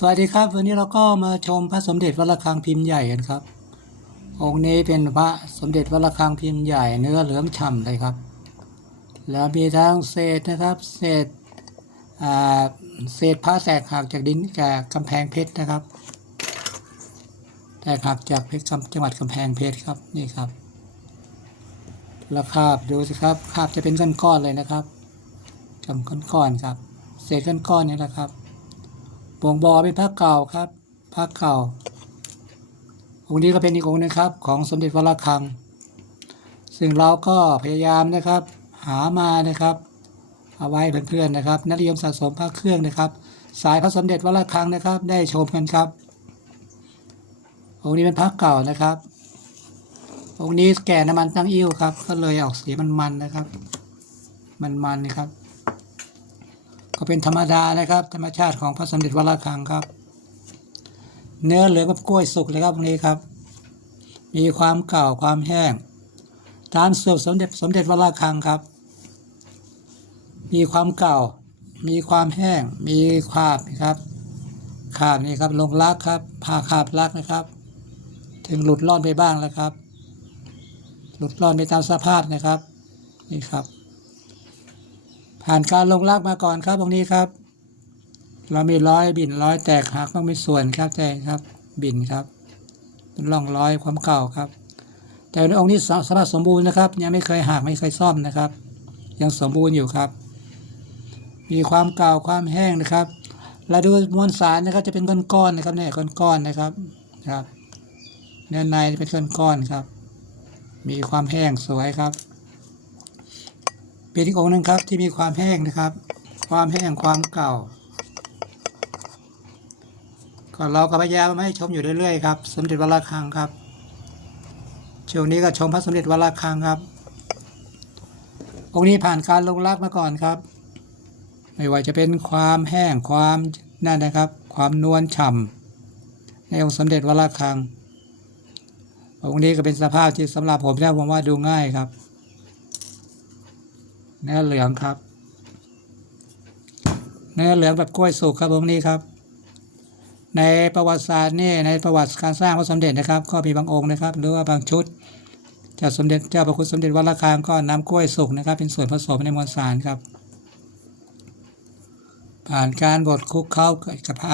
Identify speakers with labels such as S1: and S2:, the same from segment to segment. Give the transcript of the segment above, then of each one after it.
S1: สวัสดีครับ วันนี้เราก็มาชมพระสมเด็จวัดระฆังพิมพ์ใหญ่กันครับ องค์นี้เป็นพระสมเด็จวัดระฆังพิมพ์ใหญ่เนื้อเหลืองฉ่ำเลยครับ แล้วมีทั้งเศษนะครับ เศษเศษพระแตกหักจากดินจากกำแพงเพชรนะครับ แตกหักจากเพชรจังหวัดกำแพงเพชรครับนี่ครับแล้วคาบดูสิครับคาบจะเป็นก้อนๆเลยนะครับจำก้อนๆครับ เศษก้อนๆนี่แหละครับ บ่งบอกเป็นพระเก่าครับพระเก่า องค์นี้ก็เป็นอีกองค์หนึงครับ ของสมเด็จวระฆัง ซึ่งเราก็พยายามนะครับ หามานะครับ เอาไว้เพื่อนๆนะครับ นักนิยมสะสมพระเครื่องนะครับ สายพระสมเด็จวระฆังนะครับ ได้ชมกันครับ องค์นี้เป็นพระเก่านะครับ องค์นี้แก่น้ำมันตั้งอิ่วครับ ก็เลยออกสีมันๆนะครับ มันๆนะครับ ก็เป็นธรรมดานะครับ ธรรมชาติของพระสมเด็จวัดระฆังครับ เนื้อเหลืองกับกล้วยสุกเลยครับตรงนี้ครับ มีความเก่าความแห้ง ตามสูตรสมเด็จสมเด็จวัดระฆังครับ มีความเก่า มีความแห้ง มีคราบนะครับคราบนี่ครับลงรักครับผ่าคราบรักนะครับ ถึงหลุดล่อนไปบ้างแล้วครับ หลุดล่อนไปตามสภาพนะครับ นี่ครับ ผ่านการลงรักมาก่อนครับตรงนี้ครับ เรามีร้อยบินร้อยแตกหักต้องมีส่วนครับแต่ครับบินครับเป็นร่องร้อยความเก่าครับ แต่ในองค์นี้สสภาพสมบูรณ์นะครับ ยังไม่เคยหักไม่เคยซ่อมนะครับ ยังสมบูรณ์อยู่ครับ มีความเก่าความแห้งนะครับเราดูมวลสารนะครับจะเป็นก้อนๆนะครับเนี่ยก้อนๆนะครับครับเนื้อในเป็นก้อนๆครับ มีความแห้งสวยครับ เป็นอีกองค์หนึ่งครับที่มีความแห้งนะครับ ความแห้งความเก่าก็เราก็พยายามมาให้ชมอยู่เรื่อยๆครับสมเด็จวัดระฆังครับช่วงนี้ก็ชมพระสมเด็จวัดระฆังครับ องค์นี้ผ่านการลงรักมาก่อนครับ ไม่ว่าจะเป็นความแห้งความนั่นนะครับ ความนวลฉ่ำในองค์สมเด็จวัดระฆังองค์นี้ก็เป็นสภาพที่สำหรับผมแล้วผมว่าดูง่ายครับ เนื้อเหลืองครับ เนื้อเหลืองแบบกล้วยสุกครับองนี้ครับ ในประวัติศาสตร์นี่ในประวัติการสร้างพระสมเด็จนะครับ ก็มีบางองค์นะครับ หรือว่าบางชุดเจ้าสมเด็จเจ้าพระคุณสมเด็จวัดระฆังก็นำกล้วยสุกนะครับ เป็นส่วนผสมในมวลสารครับ ผ่านการบดคลุกเข้ากับไอ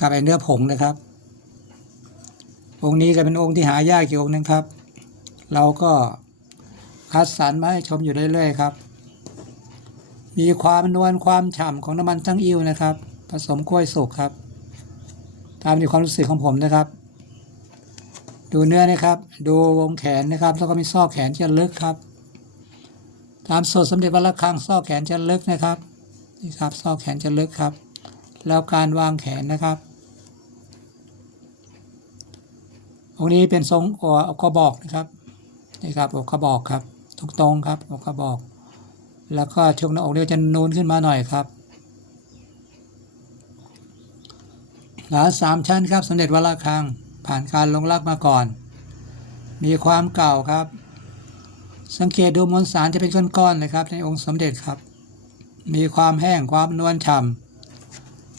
S1: กับไอเนื้อผงนะครับ องค์นี้ก็เป็นองค์ที่หายากอีกองค์นึงครับ เราก็ คัดสรรมาให้ชมอยู่เรื่อยๆครับ มีความนวลความฉ่ำของน้ำมันตั้งอิ่วนะครับ ผสมกล้วยสุกครับ ตามในความรู้สึกของผมนะครับ ดูเนื้อนะครับ ดูวงแขนนะครับ แล้วก็มีซอกแขนจะลึกครับ ตามสูตรสมเด็จวัดระฆังซอกแขนจะลึกนะครับนี่ครับซอกแขนจะลึกครับ แล้วการวางแขนนะครับองค์นี้เป็นทรงอกกระบอกนะครับนี่ครับอกกระบอกครับ ตรงๆครับอกกระบอก แล้วก็ช่วงหน้าอกเนี่ยจะนูนขึ้นมาหน่อยครับหลาสามชั้นครับสมเด็จวัดระฆังผ่านการลงรักมาก่อน มีความเก่าครับ สังเกตดูมวลสารจะเป็นก้อนๆเลยครับ ในองค์สมเด็จครับ มีความแห้งความนวลฉ่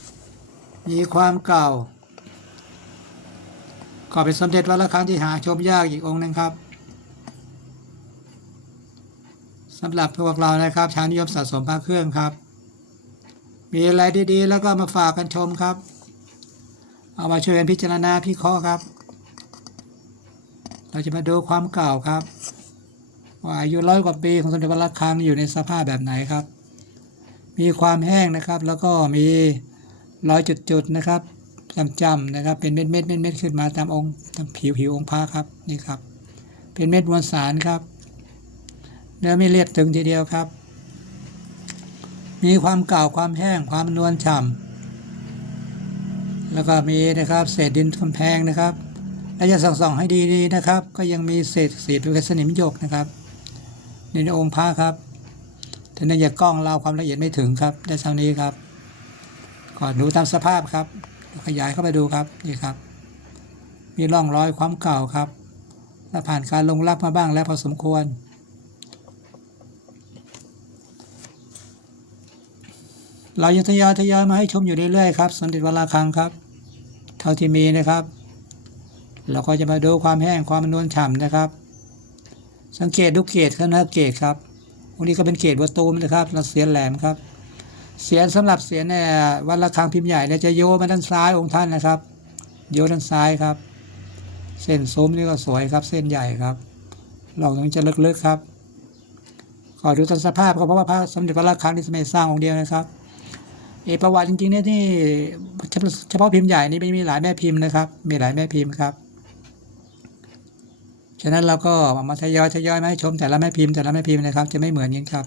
S1: ำมีความเก่า ก็เป็นสมเด็จวัดระฆังที่หาชมยากอีกองค์หนึ่งครับ สำหรับพวกเรานะครับชาวนิยมสะสมพระเครื่องครับ มีอะไรดีๆ แล้วก็มาฝากกันชมครับ เอามาช่วยกันพิจารณาพิเคราะห์ครับ เราจะมาดูความเก่าครับ ว่าอายุร้อยกว่าปีของสมเด็จพระระฆังอยู่ในสภาพแบบไหนครับ มีความแห้งนะครับ แล้วก็มีรอยจุดๆนะครับจำๆนะครับ เป็นเม็ดๆเม็ดๆขึ้นมาตามองค์ตามผิวผิวองค์พระครับนี่ครับ เป็นเม็ดมวลสารครับ เนื้อไม่เรียบตึงทีเดียวครับ มีความเก่าความแห้งความนวลฉ่ำแล้วก็มีนะครับ เศษดินกำแพงนะครับและจะส่องๆให้ดีๆนะครับ ก็ยังมีเศษสีเป็นสนิมหยกนะครับในองค์พระครับแต่เนื่องจากล้องเราความละเอียดไม่ถึงครับได้เท่านี้ครับก็ดูตามสภาพครับ ขยายเข้าไปดูครับนี่ครับ มีร่องรอยความเก่าครับและผ่านการลงรักมาบ้างแล้วพอสมควร เรายังทยอยทยอยมาให้ชมอยู่เรื่อยๆครับสมเด็จวัดระฆังครับ เท่าที่มีนะครับ เราก็จะมาดูความแห้งความนวลฉ่ำนะครับ สังเกตดูเกตครับนะเกตครับวันนี้ก็เป็นเกตวัตตูมนะครับเราเสียนแหลมครับ เสียนสำหรับเสียนในวัดระฆังพิมพ์ใหญ่เนี่ยจะโยมาด้านซ้ายองค์ท่านนะครับ โยด้านซ้ายครับ เส้นซุ้มนี่ก็สวยครับ เส้นใหญ่ครับลองตรงนี้จะลึกๆครับ ขอดูตามสภาพครับเพราะว่าพระสมเด็จพระระฆังนี่สมัยสร้างองค์เดียวนะครับ เอประวัติจริงๆเนี่ยที่เฉพาะพิมพ์ใหญ่นี่ไม่มีหลายแม่พิมพ์นะครับ มีหลายแม่พิมพ์ครับ ฉะนั้นเราก็มาทยอยทยอยมาให้ชมแต่ละแม่พิมพ์แต่ละแม่พิมพ์นะครับ จะไม่เหมือนกันครับ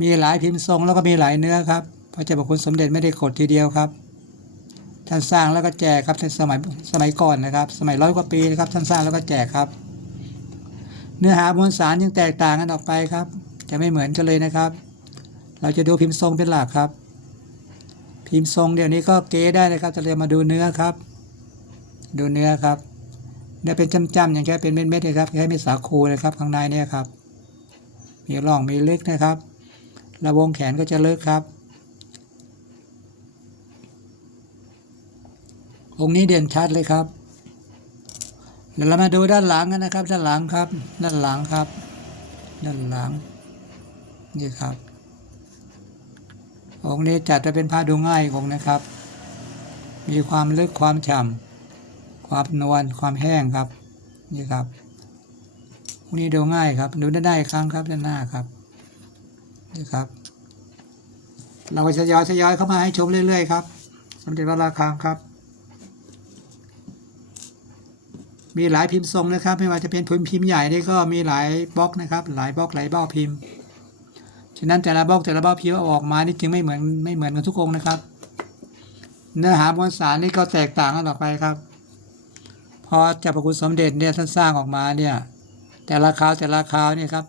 S1: มีหลายพิมพ์ทรงแล้วก็มีหลายเนื้อครับพระเจ้าประคุณสมเด็จไม่ได้กดทีเดียวครับ ท่านสร้างแล้วก็แจกครับในสมัยสมัยก่อนนะครับ สมัยร้อยกว่าปีนะครับ ท่านสร้างแล้วก็แจกครับ เนื้อหามวลสารยังแตกต่างกันออกไปครับ จะไม่เหมือนกันเลยนะครับ เราจะดูพิมพ์ทรงเป็นหลักครับ พิมพ์ทรงเดี๋ยวนี้ก็เก๋ได้นะครับจะเรียนมาดูเนื้อครับ ดูเนื้อครับเนื้อเป็นจำๆอย่างแค่เป็นเม็ดๆเลยครับแค่ไม่สาคูเลยครับข้างในเนี่ยครับ มีร่องมีลึกนะครับระวงแขนก็จะลึกครับ องค์นี้เด่นชัดเลยครับเดี๋ยวเรามาดูด้านหลังกันนะครับ ด้านหลังครับ ด้านหลังครับ ด้านหลังนี่ครับ องค์นี้จัดจะเป็นผ้าดูง่ายองค์นะครับ มีความลึกความฉ่ำความนวลความแห้งครับ นี่ครับองค์นี้ดูง่ายครับ ดูได้านหน้ครั้งครับด้านหน้าครับนี่ครับ เราก็ทยอยทยอยเข้ามาให้ชมเรื่อยๆครับสมเด็จพระราคังครับ มีหลายพิมพ์ทรงนะครับ ไม่ว่าจะเป็นพิมพ์พิมพ์ใหญ่นี่ก็มีหลายบล็อกนะครับ หลายบล็อกหลายเบ้าพิมพ์ ฉะนั้นแต่ละบล็อกแต่ละเบ้าพิมพ์ออกมานี่จึงไม่เหมือนไม่เหมือนกันทุกองนะครับ เนื้อหามวลสารนี่ก็แตกต่างกันออกไปครับ พอจ้าพระคุณสมเด็จเนี่ยท่านสร้างออกมาเนี่ยแต่ละคราวแต่ละคราวเนี่ยครับ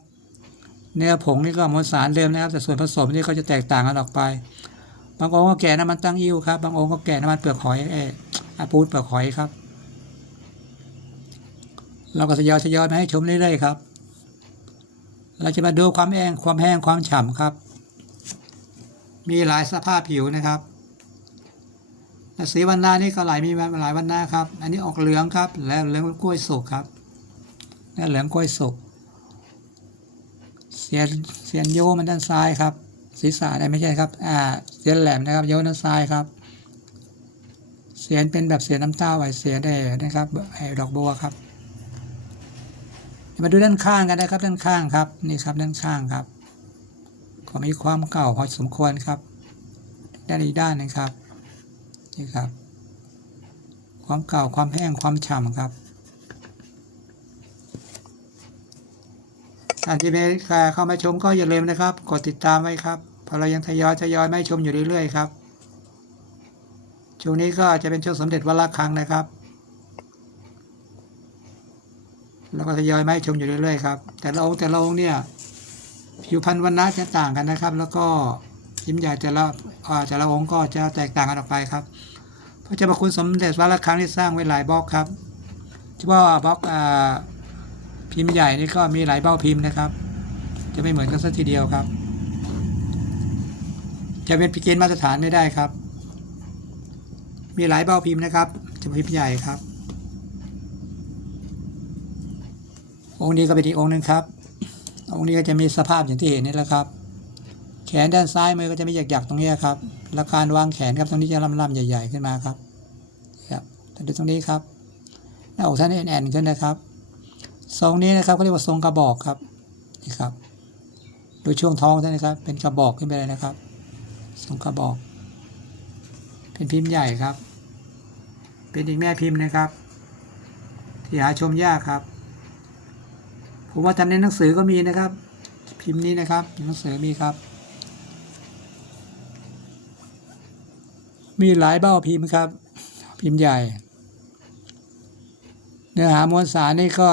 S1: เนื้อผงนี่ก็มวลสารเดิมนะครับ แต่ส่วนผสมนี่ก็จะแตกต่างกันออกไป บางองค์ก็แก่น้ำมันตั้งอิ่วครับ บางองค์ก็แก่น้ำมันเปลือกหอยเออปูนเปลือกหอยครับ เราก็ทยอยทยอยมาให้ชมเรื่อยๆครับ เราจะมาดูความแห้งความแห้งความฉ่ำครับ มีหลายสภาพผิวนะครับสีวันหน้านี่ก็หลายมีหลายวันหน้าครับ อันนี้ออกเหลืองครับ แล้วเหลืองกล้วยสุกครับแล้วเหลืองกล้วยสุกเสียนเสียนโยมันด้านซ้ายครับ ศีรษะเนี่ยไม่ใช่ครับอ่าเสียนแหลมนะครับโยด้านซ้ายครับ เสียนเป็นแบบเสียนน้ำเต้าไว้เสียนได้นะครับไอ้ดอกบัวครับ มาดูด้านข้างกันนะครับด้านข้างครับนี่ครับด้านข้างครับก็มีความเก่าพอสมควรครับ ด้านอีกด้านนึงครับนี่ครับ ความเก่าความแห้งความฉ่ำครับท่านที่ไม่เข้ามาชมก็อย่าลืมนะครับ กดติดตามไว้ครับเพราะเรายังทยอยทยอยไม่ชมอยู่เรื่อยๆครับช่วงนี้ก็จะเป็นช่วงสมเด็จวัดระฆังนะครับ แล้วก็ทยอยไม่ชมอยู่เรื่อยๆครับแต่ละองค์แต่ละองค์เนี่ยผิวพรรณวันนะจะต่างกันนะครับ แล้วก็พิมพ์ใหญ่แต่ละแต่ละองค์ก็จะแตกต่างกันออกไปครับพระเจ้าประคุณสมเด็จวัดระฆังที่สร้างไว้หลายบล็อกครับเฉพาะบล็อกอพิมพ์ใหญ่นี่ก็มีหลายเบ้าพิมพ์นะครับ จะไม่เหมือนกันสักทีเดียวครับ จะเป็นพิเกณฑ์มาตรฐานไม่ได้ครับ มีหลายเบ้าพิมพ์นะครับจะพิมพ์ใหญ่ครับ องค์นี้ก็เป็นอีกองค์หนึ่งครับ องค์นี้ก็จะมีสภาพอย่างที่เห็นนี่แหละครับ แขนด้านซ้ายมือก็จะมีหยักๆตรงนี้ครับ แล้วการวางแขนครับตรงนี้จะล่ำๆใหญ่ ๆขึ้นมาครับครับดูตรงนี้ครับหน้าอกท่านแอนๆขึ้นนะครับ ทรงนี้นะครับเขาเรียกว่าทรงกระบอกครับนี่ครับดูช่วงท้องท่านนะครับ เป็นกระบอกขึ้นไปเลยนะครับ ทรงกระบอก เป็นพิมพ์ใหญ่ครับ เป็นอีกแม่พิมพ์นะครับ ที่หาชมยากครับ ผมว่าทำในหนังสือก็มีนะครับ พิมพ์นี้นะครับหนังสือมีครับ มีหลายเบ้าพิมพ์ครับ พิมพ์ใหญ่ เนื้อหามวลสารนี่ก็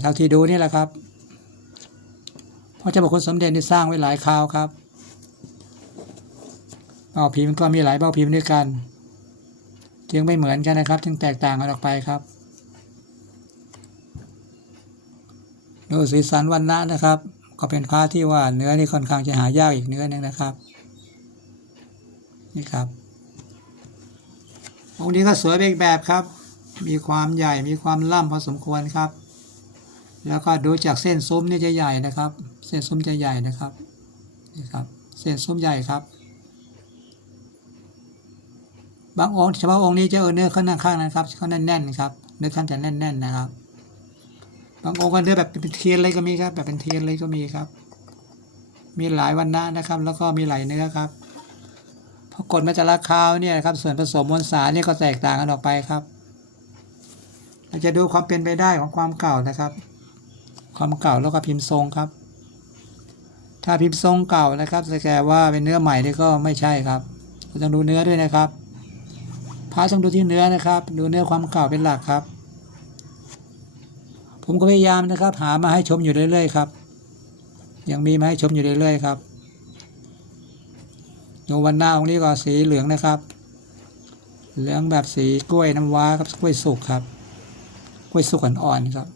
S1: เท่าที่ดูนี่แหละครับพระเจ้าบุคคลสมเด็จนี่สร้างไว้หลายคราวครับเบ้าพิมพ์ก็มีหลายเบ้าพิมพ์ด้วยกัน จึงไม่เหมือนกันนะครับ จึงแตกต่างกันออกไปครับ ดูสีสันวันนะนะครับ ก็เป็นผ้าที่ว่าเนื้อนี่ค่อนข้างจะหายากอีกเนื้อนึงนะครับ นี่ครับองค์นี้ก็สวยไปอีกแบบครับ มีความใหญ่มีความล่ำพอสมควรครับ แล้วก็ดูจากเส้นซุ้มนี่จะใหญ่นะครับ เส้นซุ้มจะใหญ่นะครับนี่ครับ เส้นซุ้มใหญ่ครับ บางองค์เฉพาะองค์นี้จะเออเนื้อข้างหน้าข้างนะครับเขาแน่นๆครับเนื้อท่านจะแน่นๆนะครับ บางองค์ก็เนื้อแบบเป็นเทียนเลยก็มีครับ แบบเป็นเทียนเลยก็มีครับ มีหลายวันนะนะครับ แล้วก็มีหลายเนื้อครับพอกดมาจากราคาเนี่ยครับ ส่วนผสมมวลสารเนี่ยก็แตกต่างกันออกไปครับ เราจะดูความเป็นไปได้ของความเก่านะครับ ความเก่าแล้วก็พิมพ์ทรงครับ ถ้าพิมพ์ทรงเก่านะครับแสดงว่าเป็นเนื้อใหม่นี่ก็ไม่ใช่ครับเราต้องดูเนื้อด้วยนะครับพระต้องดูที่เนื้อนะครับ ดูเนื้อความเก่าเป็นหลักครับ ผมก็พยายามนะครับ หามาให้ชมอยู่เรื่อยๆครับ ยังมีมาให้ชมอยู่เรื่อยๆครับดูวันหน้าองนี้ก็สีเหลืองนะครับ เหลืองแบบสีกล้วยน้ำว้าครับกล้วยสุกครับ กล้วยสุกอ่อนๆครับ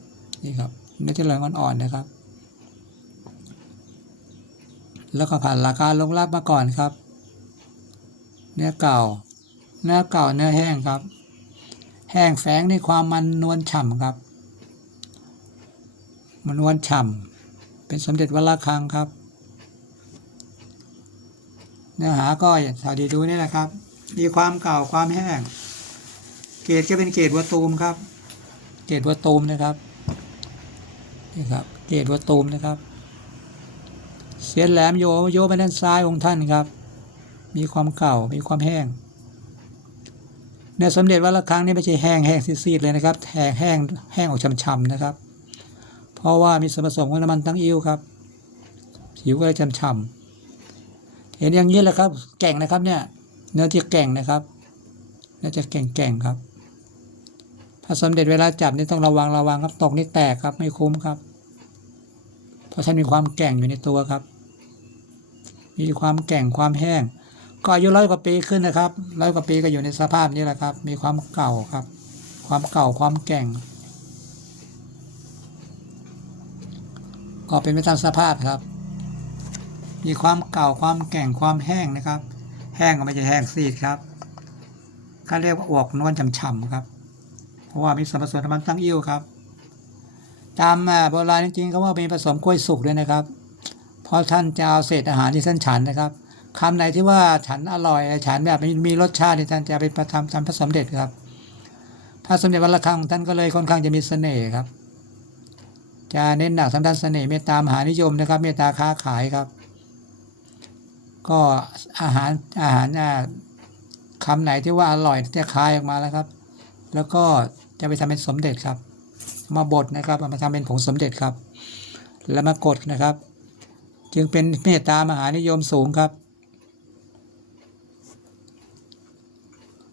S1: นี่ครับเนื้อจะเหลืองอ่อนๆนะครับ แล้วก็ผ่านราคาลงรับมาก่อนครับ เนื้อเก่า เนื้อเก่าเนื้อแห้งครับ แห้งแฝงในความมันนวลฉ่ำครับ มันนวลฉ่ำเป็นสมเด็จวัดระฆังครับ เนื้อหาก็อย่างที่ดีดูนี่แหละครับ มีความเก่าความแห้ง เกรดก็เป็นเกรดวัตูมครับ เกรดวัตูมนะครับนี่ครับ เกรดวัตูมนะครับ เสียนแหลมโยโยไปด้านซ้ายองค์ท่านครับ มีความเก่ามีความแห้งเนื้อสมเด็จวัดระฆังนี่ไม่ใช่แห้งแห้งซีดๆเลยนะครับแห้งแห้งแห้งออกช่ำๆนะครับ เพราะว่ามีส่วนผสมของน้ำมันตั้งอิ้วครับ ผิวก็เลยช่ำๆเห็นอย่างนี้แหละครับ แก่งนะครับเนี่ย เนื้อที่แก่งนะครับเนื้อจะแก่งๆครับถ้าสมเด็จเวลาจับนี่ต้องระวังระวังครับตกนี่แตกครับไม่คุ้มครับ เพราะท่านมีความแก่งอยู่ในตัวครับ มีความแก่งความแห้ง ก็อายุร้อยกว่าปีขึ้นนะครับร้อยกว่าปีก็อยู่ในสภาพนี้แหละครับ มีความเก่าครับ ความเก่าความแก่ง ก็เป็นไปตามสภาพครับ มีความเก่าความแก่งความแห้งนะครับ แห้งก็ไม่ใช่แห้งซีดครับเขาเรียกว่าออกนวลฉ่ำๆครับ เพราะว่ามีส่วนผสมน้ำมันตั้งอิ่วครับ ตามอ่าโบราณจริงๆเขาว่ามีผสมกล้วยสุกด้วยนะครับเพราะท่านจะเอาเศษอาหารที่ท่านฉันนะครับคำไหนที่ว่าฉันอร่อยฉันแบบมีรสชาติที่ท่านจะไปประทำทำผสมเด็จครับพระสมเด็จวัดระฆังของท่านก็เลยค่อนข้างจะมีเสน่ห์ครับ จะเน้นหนักทางด้านเสน่ห์เมตตามหานิยมนะครับ เมตตาค้าขายครับ ก็อาหารอาหารอ่าคำไหนที่ว่าอร่อยจะคายออกมาแล้วครับ แล้วก็จะไปทำเป็นสมเด็จครับ มาบดนะครับมาทำเป็นผงสมเด็จครับ แล้วมากดนะครับ จึงเป็นเมตตามหานิยมสูงครับ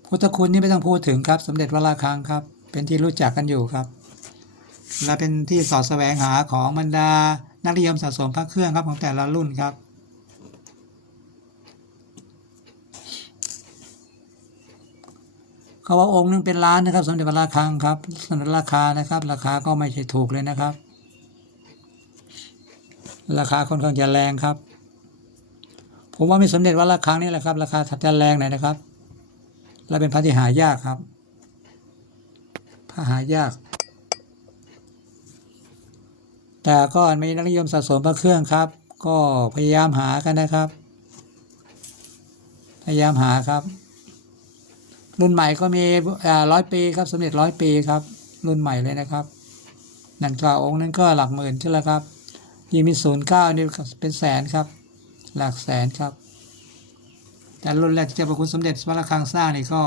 S1: พุทธคุณนี่ไม่ต้องพูดถึงครับ สมเด็จวระฆังครับ เป็นที่รู้จักกันอยู่ครับ และเป็นที่สอดแสวงหาของบรรดา นักนิยมสะสมพระเครื่องครับของแต่ละรุ่นครับเขาว่าองค์หนึงเป็นล้านนะครับ สมเด็จพระราคังครับส่วนราคานะครับ ราคาก็ไม่ใช่ถูกเลยนะครับ ราคาค่อนข้างจะแรงครับ ผมว่ามีสมเด็จวัดระฆังนี่แหละครับ ราคาถัดจะแรงหน่อยนะครับ และเป็นพระที่หายากครับพระหายาก แต่ก็มีนักนิยมสะสมพระเครื่องครับ ก็พยายามหากันนะครับ พยายามหาครับ รุ่นใหม่ก็มีร้อยปีครับสมเด็จร้อยปีครับ รุ่นใหม่เลยนะครับนั่นก็องค์นั้นก็หลักหมื่นใช่แล้วครับยิ่มีศูนย์เก้านี่เป็นแสนครับ หลักแสนครับ แต่รุ่นแรกที่เจะประคุณสมเด็จวัดระฆังสร้างนี่ก็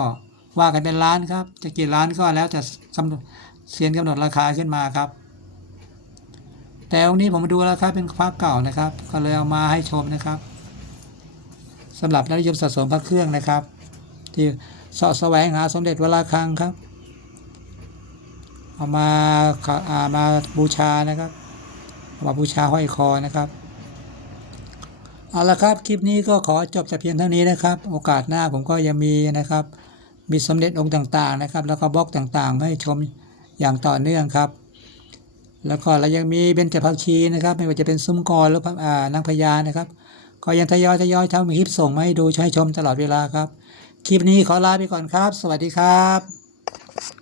S1: ว่ากันเป็นล้านครับ จะกี่ล้านก็แล้วแต่เซียนกำหนดราคาขึ้นมาครับ แต่องค์นี้ผมมาดูแล้วครับเป็นพระเก่านะครับ ก็เลยเอามาให้ชมนะครับสำหรับนักนิยมสะสมพระเครื่องนะครับ ที่เสาะแสวงหาสมเด็จวระฆังครับ เอามาอามาบูชานะครับเอามาบูชาห้อยคอนะครับเอาละครับ คลิปนี้ก็ขอจบแต่เพียงเท่านี้นะครับ โอกาสหน้าผมก็ยังมีนะครับ มีสมเด็จองค์ต่างๆนะครับ แล้วก็บล็อกต่างๆ ให้ชมอย่างต่อเนื่องครับ แล้วก็เรายังมีเบญจภาคีนะครับ ไม่ว่าจะเป็นซุ้มกรหรือพระอ่านางพญานะครับ ก็ยังทยอยทยอยทำคลิปส่งมาให้ดูใช้ชมตลอดเวลาครับ คลิปนี้ขอลาไปก่อนครับ สวัสดีครับ